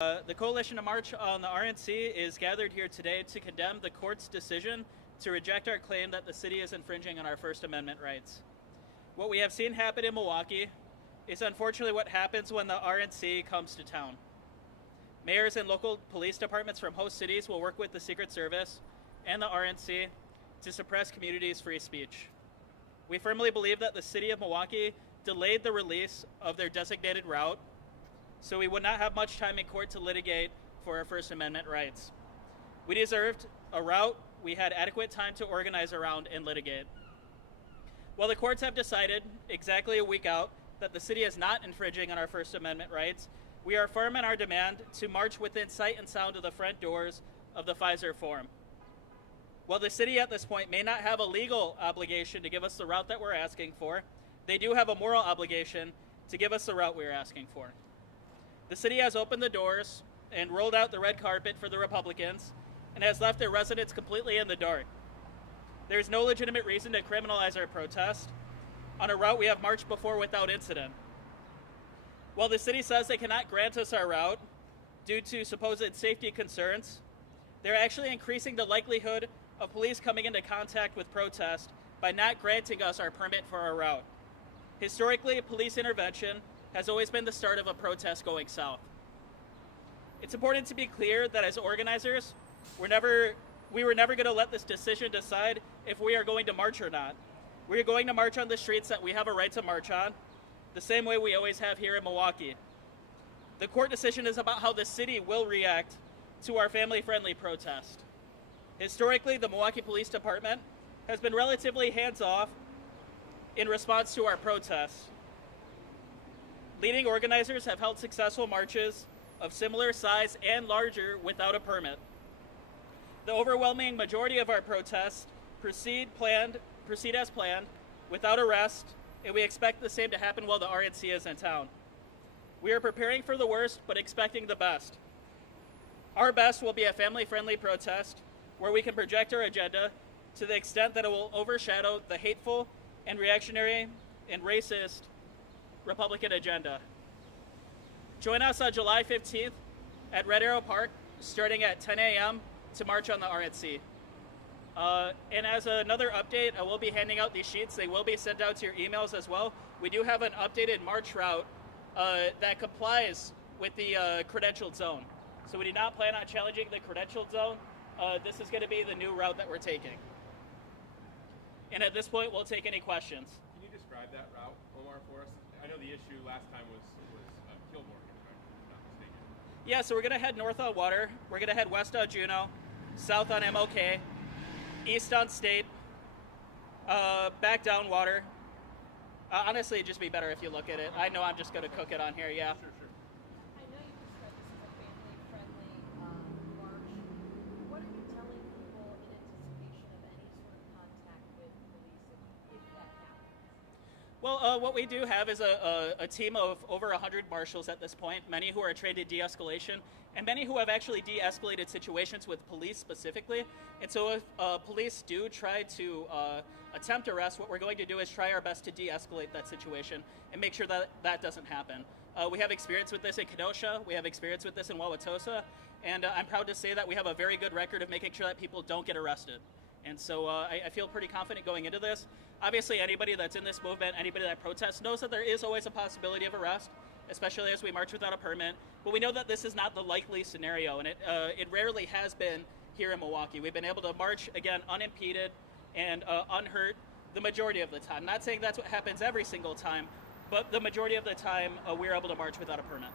The Coalition to March on the RNC is gathered here today to condemn the court's decision to reject our claim that the city is infringing on our First Amendment rights. What we have seen happen in Milwaukee is unfortunately what happens when the RNC comes to town. Mayors and local police departments from host cities will work with the Secret Service and the RNC to suppress communities' free speech. We firmly believe that the city of Milwaukee delayed the release of their designated route, so we would not have much time in court to litigate for our First Amendment rights. We deserved a route we had adequate time to organize around and litigate. While the courts have decided, exactly a week out, that the city is not infringing on our First Amendment rights, we are firm in our demand to march within sight and sound of the front doors of the Pfizer Forum. While the city at this point may not have a legal obligation to give us the route that we're asking for, they do have a moral obligation to give us the route we're asking for. The city has opened the doors and rolled out the red carpet for the Republicans and has left their residents completely in the dark. There is no legitimate reason to criminalize our protest on a route we have marched before without incident. While the city says they cannot grant us our route due to supposed safety concerns, they're actually increasing the likelihood of police coming into contact with protest by not granting us our permit for our route. Historically, police intervention has always been the start of a protest going south. It's important to be clear that as organizers, we were never going to let this decision decide if we are going to march or not. We are going to march on the streets that we have a right to march on, the same way we always have here in Milwaukee. The court decision is about how the city will react to our family-friendly protest. Historically, the Milwaukee Police Department has been relatively hands-off in response to our protests. Leading organizers have held successful marches of similar size and larger without a permit. The overwhelming majority of our protests proceed as planned, without arrest, and we expect the same to happen while the RNC is in town. We are preparing for the worst, but expecting the best. Our best will be a family-friendly protest where we can project our agenda to the extent that it will overshadow the hateful and reactionary and racist Republican agenda. Join us on July 15th at Red Arrow Park, starting at 10 a.m. to march on the RNC. And as another update, I will be handing out these sheets. They will be sent out to your emails as well. We do have an updated march route that complies with the credentialed zone. So we do not plan on challenging the credentialed zone. This is going to be the new route that we're taking. And at this point, we'll take any questions. Can you describe that route, Omar, for us? I know the issue last time was Kilbourne, if I'm not mistaken. Yeah, so we're going to head north on Water. We're going to head west on Juneau, south on MLK, east on State, back down Water. Honestly, it'd just be better if you look at it. I know I'm just going to cook it on here, yeah. Sure. I know you described this as a family-friendly march. What are you telling people in anticipation of any sort of contact with police if that happens? Well, what we do have is a team of over 100 marshals at this point, many who are trained in de-escalation, and many who have actually de-escalated situations with police specifically. And so if police do try to attempt arrest, what we're going to do is try our best to de-escalate that situation and make sure that that doesn't happen. We have experience with this in Kenosha, we have experience with this in Wauwatosa, and I'm proud to say that we have a very good record of making sure that people don't get arrested. And so I feel pretty confident going into this. Obviously, anybody that's in this movement, anybody that protests, knows that there is always a possibility of arrest, especially as we march without a permit. But we know that this is not the likely scenario, and it rarely has been here in Milwaukee. We've been able to march, again, unimpeded and unhurt the majority of the time. Not saying that's what happens every single time, but the majority of the time we're able to march without a permit.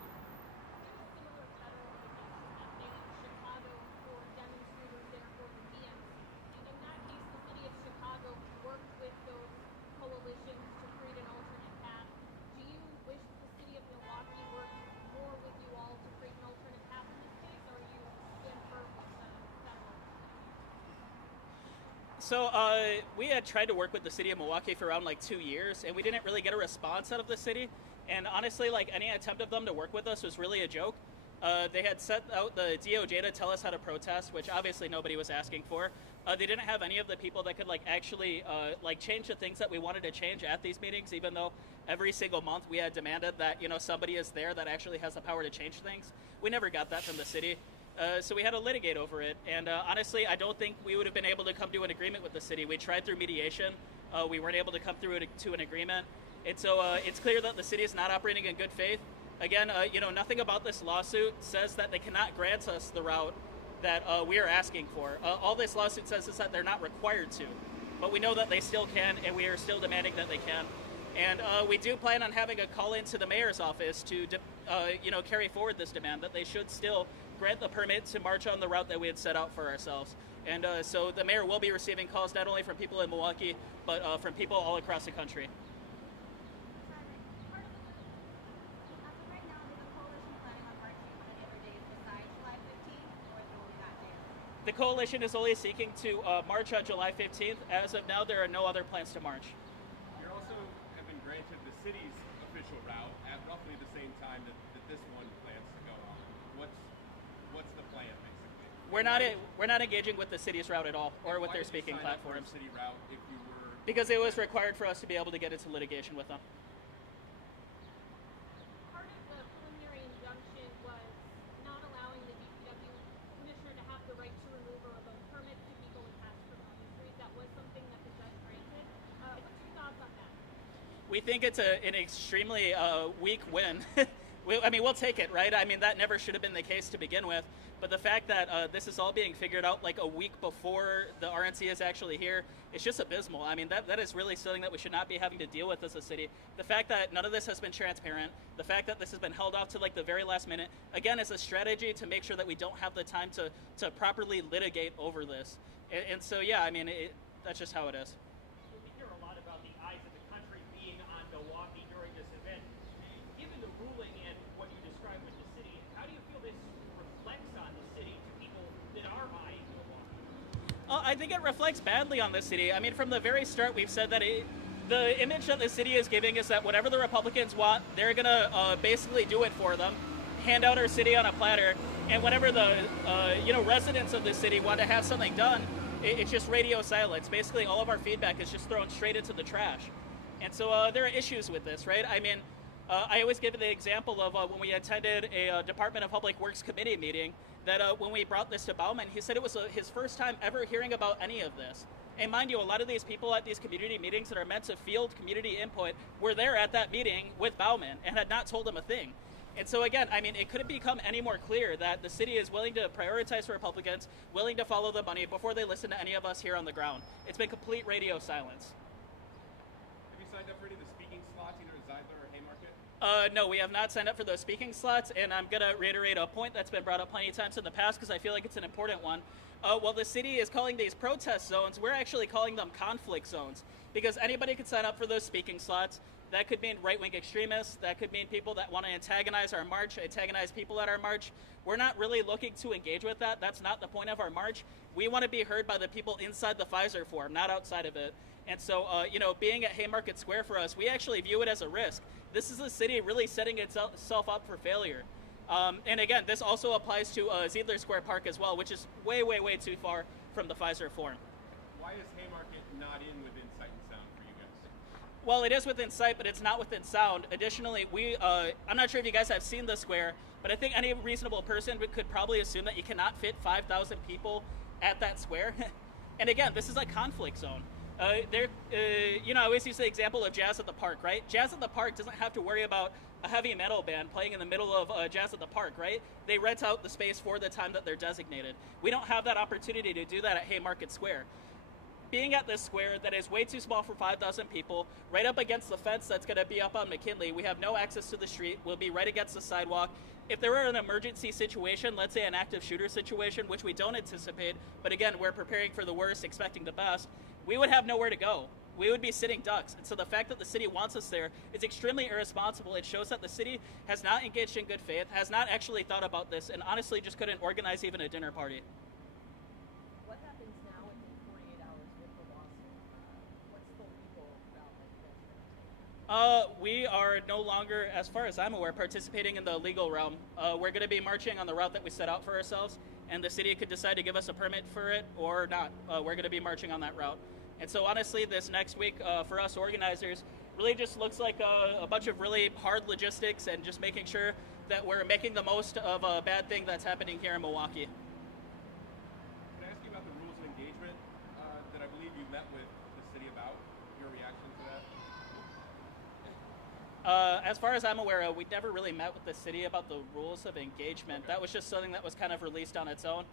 So we had tried to work with the city of Milwaukee for around 2 years, and we didn't really get a response out of the city. And honestly, any attempt of them to work with us was really a joke. They had set out the DOJ to tell us how to protest, which obviously nobody was asking for. They didn't have any of the people that could actually change the things that we wanted to change at these meetings, even though every single month we had demanded that somebody is there that actually has the power to change things. We never got that from the city. So we had to litigate over it, and honestly, I don't think we would have been able to come to an agreement with the city. We tried through mediation. We weren't able to come through to an agreement. And so it's clear that the city is not operating in good faith. Again, nothing about this lawsuit says that they cannot grant us the route that we are asking for. All this lawsuit says is that they're not required to, but we know that they still can, and we are still demanding that they can. And we do plan on having a call into the mayor's office to, carry forward this demand that they should still grant the permit to march on the route that we had set out for ourselves. And so the mayor will be receiving calls not only from people in Milwaukee, but from people all across the country. The coalition is only seeking to march on July 15th. As of now, there are no other plans to march. You also have been granted the city's official route at roughly the same time that this one plans to go on. What's the plan, basically? We're not engaging with the city's route at all, or with their speaking platforms. City route if you were... Because it was required for us to be able to get into litigation with them. Part of the preliminary injunction was not allowing the DPW commissioner to have the right to remove or revoke permits to people with past criminal histories. That was something that the judge granted. What's your thoughts on that? We think it's an extremely weak win. We'll take it, right? I mean, that never should have been the case to begin with. But the fact that this is all being figured out like a week before the RNC is actually here, it's just abysmal. I mean, that is really something that we should not be having to deal with as a city. The fact that none of this has been transparent, the fact that this has been held off to the very last minute, again, is a strategy to make sure that we don't have the time to properly litigate over this. And so, yeah, I mean, that's just how it is. We hear a lot about the eyes of the country being on Milwaukee during this event. Given the ruling and what you described with the city, how do you feel this reflects on the city to people that are eyeing Milwaukee? I think it reflects badly on the city. I mean, from the very start, we've said that the image that the city is giving is that whatever the Republicans want, they're going to basically do it for them, hand out our city on a platter, and whenever the residents of the city want to have something done, it's just radio silence. Basically, all of our feedback is just thrown straight into the trash. And so there are issues with this, right? I mean, I always give the example of when we attended a Department of Public Works committee meeting, that when we brought this to Bauman, he said it was his first time ever hearing about any of this. And mind you, a lot of these people at these community meetings that are meant to field community input were there at that meeting with Bauman and had not told him a thing. And so again, I mean, it couldn't become any more clear that the city is willing to prioritize Republicans, willing to follow the money before they listen to any of us here on the ground. It's been complete radio silence. Have you signed up for any of the speaking slots, either at Zeidler or Haymarket? No, we have not signed up for those speaking slots, and I'm going to reiterate a point that's been brought up plenty of times in the past because I feel like it's an important one. While the city is calling these protest zones, we're actually calling them conflict zones because anybody could sign up for those speaking slots. That could mean right-wing extremists. That could mean people that want to antagonize our march, antagonize people at our march. We're not really looking to engage with that. That's not the point of our march. We want to be heard by the people inside the Pfizer Forum, not outside of it. And so, being at Haymarket Square for us, we actually view it as a risk. This is the city really setting itself up for failure. And again, this also applies to Zeidler Square Park as well, which is way, way, way too far from the Pfizer Forum. Why is Haymarket not in within sight and sound for you guys? Well, it is within sight, but it's not within sound. Additionally, I'm not sure if you guys have seen the square, but I think any reasonable person could probably assume that you cannot fit 5,000 people at that square. And again, this is a conflict zone. I always use the example of Jazz at the Park, right? Jazz at the Park doesn't have to worry about a heavy metal band playing in the middle of Jazz at the Park, right? They rent out the space for the time that they're designated. We don't have that opportunity to do that at Haymarket Square. Being at this square that is way too small for 5,000 people, right up against the fence that's going to be up on McKinley, we have no access to the street. We'll be right against the sidewalk. If there were an emergency situation, let's say an active shooter situation, which we don't anticipate, but again, we're preparing for the worst, expecting the best, we would have nowhere to go. We would be sitting ducks. And so the fact that the city wants us there is extremely irresponsible. It shows that the city has not engaged in good faith, has not actually thought about this, and honestly just couldn't organize even a dinner party. What happens now within 48 hours with the lawsuit? What's the legal route that you guys are going to take? We are no longer, as far as I'm aware, participating in the legal realm. We're going to be marching on the route that we set out for ourselves, and the city could decide to give us a permit for it or not. We're going to be marching on that route. And so honestly, this next week for us organizers really just looks like a bunch of really hard logistics and just making sure that we're making the most of a bad thing that's happening here in Milwaukee. Can I ask you about the rules of engagement that I believe you met with the city about? Your reaction to that? As far as I'm aware, we never really met with the city about the rules of engagement. Okay. That was just something that was kind of released on its own.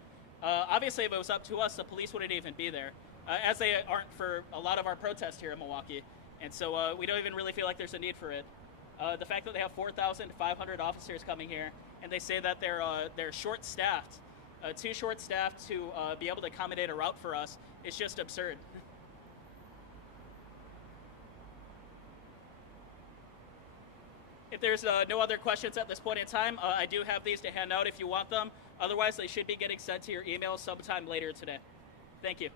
Obviously, if it was up to us, the police wouldn't even be there, as they aren't for a lot of our protests here in Milwaukee. And so we don't even really feel like there's a need for it. The fact that they have 4,500 officers coming here, and they say that they're short-staffed, too short-staffed to be able to accommodate a route for us, is just absurd. If there's no other questions at this point in time, I do have these to hand out if you want them. Otherwise, they should be getting sent to your email sometime later today. Thank you.